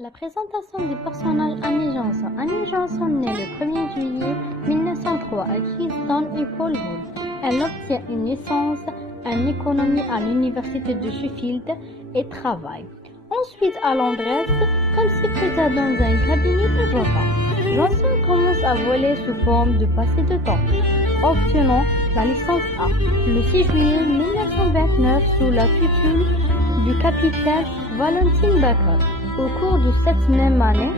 La présentation du personnage Annie Johnson. Annie Johnson naît le 1er juillet 1903 à Kingston Upon Hull. Elle obtient une licence en économie à l'université de Sheffield et travaille ensuite à Londres comme secrétaire dans un cabinet d'avocat. Johnson commence à voler sous forme de passé de temps, obtenant la licence A le 6 juillet 1929 sous la tutelle du capitaine Valentine Baker. Au cours de cette même année,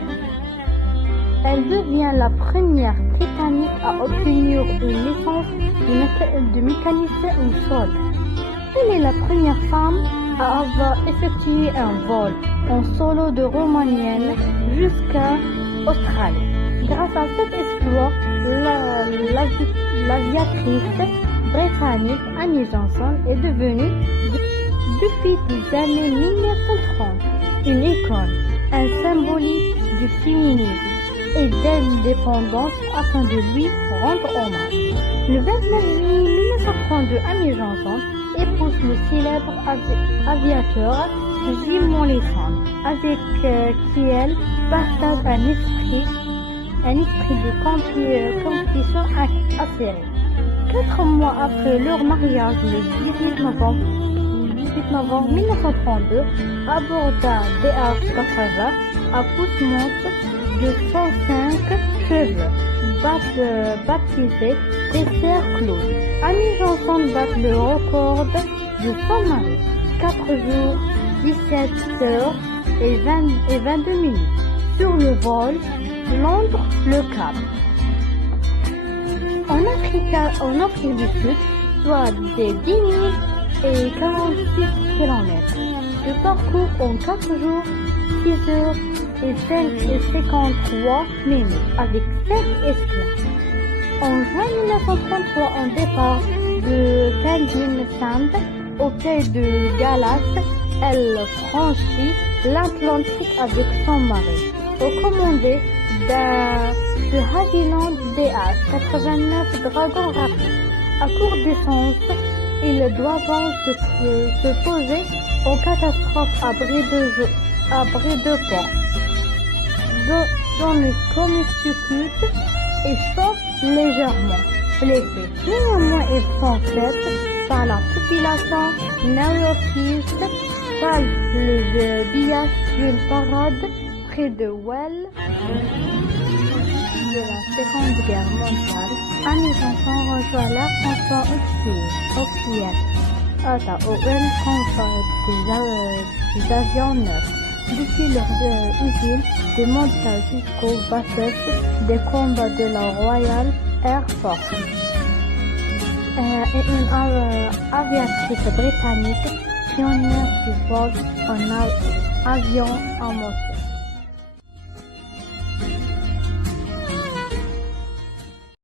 elle devient la première Britannique à obtenir une licence de mécanicien au sol. Elle est la première femme à avoir effectué un vol en solo de Romanienne jusqu'à Australie. Grâce à cet exploit, l'aviatrice britannique Annie Johnson est devenue, depuis les années 1930, une icône, un symbolisme du féminisme et d'indépendance afin de lui rendre hommage. Le 29 juillet 1932, Annie Johnson épouse le célèbre aviateur Jim Morrison, avec qui elle partage un esprit de compétition acéré. 4 mois après leur mariage, le 18 novembre 1932, à bord d'un DH-80 à pousse-monte de 105 chevaux, baptisé Dessert Claude. Annie Johnson bat le record de son mari, 4 jours, 17 heures et 22 minutes, sur le vol Londres-Le Cap. En Afrique du Sud, soit des 10 000 et 46 km. Le parcours en 4 jours, 6 heures et 53 minutes avec 7 esclaves. En juin 1933, en départ de Penguin Sand au pied de Gallas, elle franchit l'Atlantique avec son mari, au commandé de Havilland DH-89 Dragon Rapide. À courte distance, ils doivent se poser en catastrophe à Brédeport, dont le commissariat et sont légèrement blessés. Néanmoins, ils sont faits par la population néo-yorkaise par le biais d'une parade près de Well de la Seconde Guerre mondiale. Annie Johnson rejoint l'Air Transport auxiliaire au des avions neufs. Depuis leur usine de montage jusqu'aux bassesses des combats de la Royal Air Force. Et une aviatrice britannique pionnière du vol en avion à moteur.